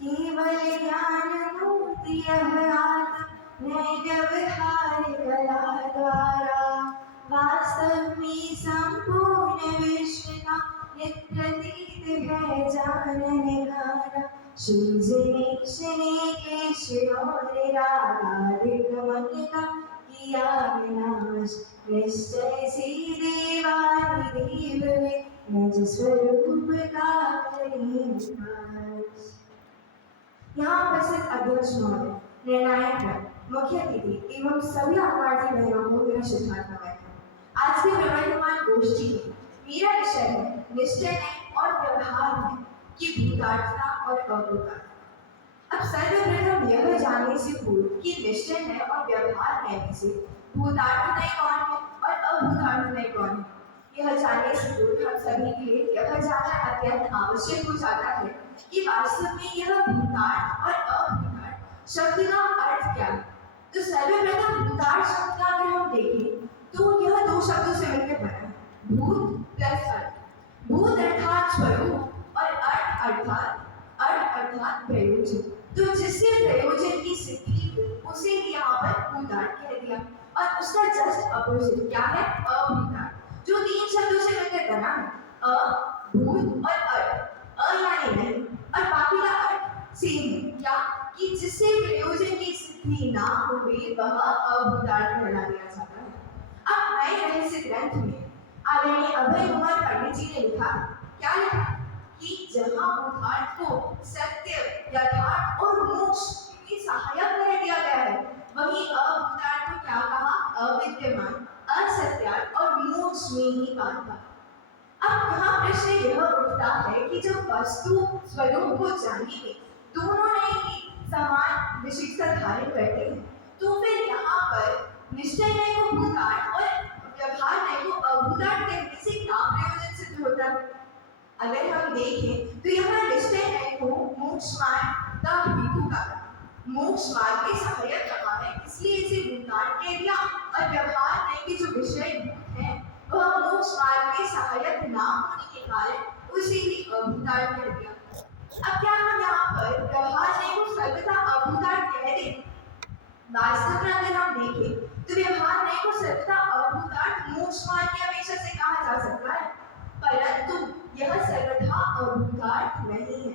केवल ज्ञान मूर्ति व्यवहार कला द्वारा वास्तव में संपूर्ण विश्व का नित प्रतीत है जानने हारा। सूझने क्षणे क्लेश और रागादिक मन का किया विनाश। निश्चय से देवादिदेव वे निज स्वरूप का करें विनाश। यहाँ उपस्थित अध्यक्ष महोदय, निर्णायक है, मुख्य अतिथि एवं सभी आकार्थी बहनों को मेरा शुभारंभ करता। आज की प्रवर्तमान गोष्ठी में मेरा विषय है निश्चय में और व्यवहार में की भूतार्थता और अभूतार्थ। अब सर्वप्रथम यह जानने से पूर्व कि निश्चय में और व्यवहार में से भूतार्थता कौन है और अभूतार्थता कौन है, यह जानने से पूर्व हम सभी के लिए यह जानना अत्यंत आवश्यक हो जाता है कि वास्तव में यह भूतार्थ और अभूतार्थ शब्द का अर्थ क्या है। तो सर्वप्रथम भूतार्थ शब्द का अगर हम देखें तो यह दो शब्दों से मिलकर बना है, भूत प्लस अर्थ। भूत अर्थात स्वरूप और अर्थ अर्थात प्रयोजन। तो जिससे प्रयोजन की सिद्धि उसे यहाँ पर भूतार्थ कह दिया और उसका जस्ट अपोजिट क्या है, अभूतार्थ, जो तीन शब्दों से मिलकर बना है, अ, भूत और अर्थ। अ यानी नहीं और बाकी का अर्थ सेम है, क्या कि जिससे प्रयोजन की सिद्धि ना हुई वह अभूतार्थ बना दिया जाता है। अब नए रहस्य ग्रंथ में आदरणीय अभय कुमार पंडित जी ने लिखा, क्या लिखा कि जहाँ भूतार्थ को सत्य, यथार्थ और मोक्ष की सहायक कर दिया गया है, वहीं अभूतार्थ को क्या कहा, अविद्यमान, असत्यार्थ और मोक्ष में ही कहा। अब यहाँ प्रश्न यह उठता है कि जब वस्तु स्वरूप को जानेंगे दोनों नहीं समान विशेषता धारण करते हैं, तो फिर यहाँ पर निश्चय नय को भूतार्थ और व्यवहार नय को अभूतार्थ कहने से क्या प्रयोजन सिद्ध होता है। अगर हम देखें तो यहाँ निश्चय नय को मोक्ष मार्ग का हेतु का मोक्ष मार्ग के सहायक कहा है, इसलिए इसे भूतार्थ कह दिया और व्यवहार नय के जो विषय भूत है वह मोक्ष मार्ग के सहायक ना होने के कारण उसे ही अभूतार्थ कह दिया। अब क्या हम यहाँ पर व्यवहार नय को सर्वथा अभूतार्थ कह दें? वास्तव में अगर हम देखें तो व्यवहार नय को सर्वथा अभूतार्थ मोक्ष मार्ग की अपेक्षा से कहा जा सकता है, परंतु यह सर्वथा अभूतार्थ नहीं है।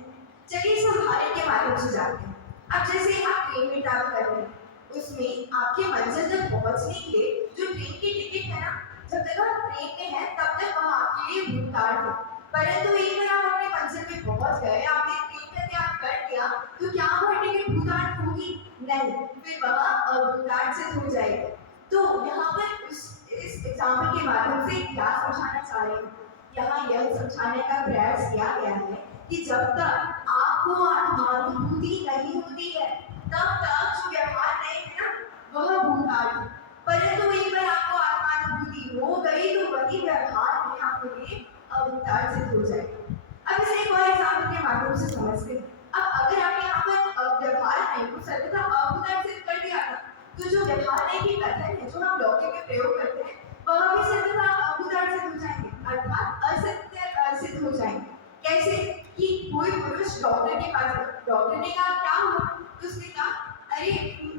चलिए इस उदाहरण के माध्यम से जानते हैं। अब जैसे आप ट्रेन में ट्रैवल कर रहे हैं, उसमें आपके मंजिल तक पहुंचने के लिए जो ट्रेन की टिकट है ना, जब तक आप ट्रेन में हैं तब तक वह आपके लिए भूतार्थ है, परंतु एक बार आप अपने मंजिल पे पहुंच गए, आपने ट्रेन का त्याग कर दिया, तो क्या वह टिकट भूतार्थ होगी? नहीं, फिर वह अभूतार्थ सिद्ध हो जाएगी। तो यहाँ पर इस एग्जाम्पल के माध्यम से क्या समझाना चाह रहे हैं, यहाँ यह समझाने का प्रयास किया गया है कि जब तक आपको आत्मानुभूति नहीं होती है तब तक जो व्यवहार नहीं है ना वह भूतार्थ है, परंतु एक बार आपको आत्मानुभूति हो गई तो वही व्यवहार में आपके लिए अभूतार्थ सिद्ध हो जाएगा। अब इसे एक और एग्जाम्पल के माध्यम से समझते हैं। अब अगर आपने यहाँ पर व्यवहार नहीं को सर्वथा अभूतार्थ सिद्ध कर दिया था, तो जो व्यवहार नहीं की कथन है जो हम लौकिक में प्रयोग करते हैं वह भी सर्वथा अभूतार्थ सिद्ध हो जाएंगे, अर्थात असत्य सिद्ध हो जाएंगे। कैसे कि कोई पुरुष डॉक्टर के पास गया, डॉक्टर ने कहा क्या हुआ, तो उसने कहा अरे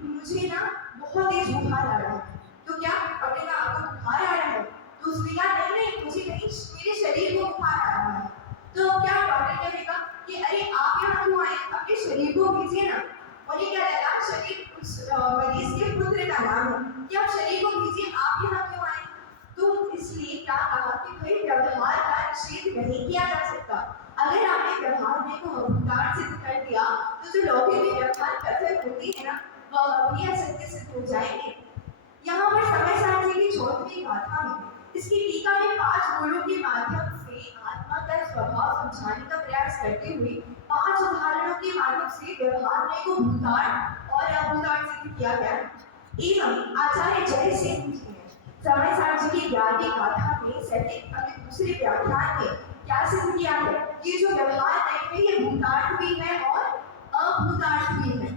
मुझे ना बहुत तेज बुखार आ रहा है। तो क्या डॉक्टर ने कहा आपको बुखार आ रहा है? तो उसने कहा नहीं नहीं मुझे नहीं, मेरे शरीर को बुखार आ रहा है। तो क्या डॉक्टर कहेगा कि अरे आप यहाँ क्यों आए, अपने शरीर को भेजिए ना। उन्हें क्या लगा शरीर उस मरीज के पुत्र का नाम है कि आप शरीर को भेजिए, आप यहाँ क्यों आए। तो इसलिए क्या कहा कि भाई व्यवहार का निषेध नहीं किया जा सकता। अगर आपने व्यवहार में को अभूतार्थ सिद्ध कर दिया तो जो लौकिक में व्यवहार कथन होती है ना वह भी असत्य सिद्ध हो जाएंगे। यहाँ पर समय सारणी की 4वीं गाथा में इसकी टीका में 5 गुणों के माध्यम से आत्मा का स्वभाव समझाने का प्रयास करते हुए 5 उदाहरणों के माध्यम से व्यवहार में को भूतार्थ और अभूतार्थ सिद्ध किया गया। एवं आचार्य जय सिंह जी ने समय सारणी की 11वीं गाथा में दूसरे व्याख्यान में क्या सिद्ध किया है कि जो व्यवहार नहीं है ये भूतार्थ भी है और अभूतार्थ भी है।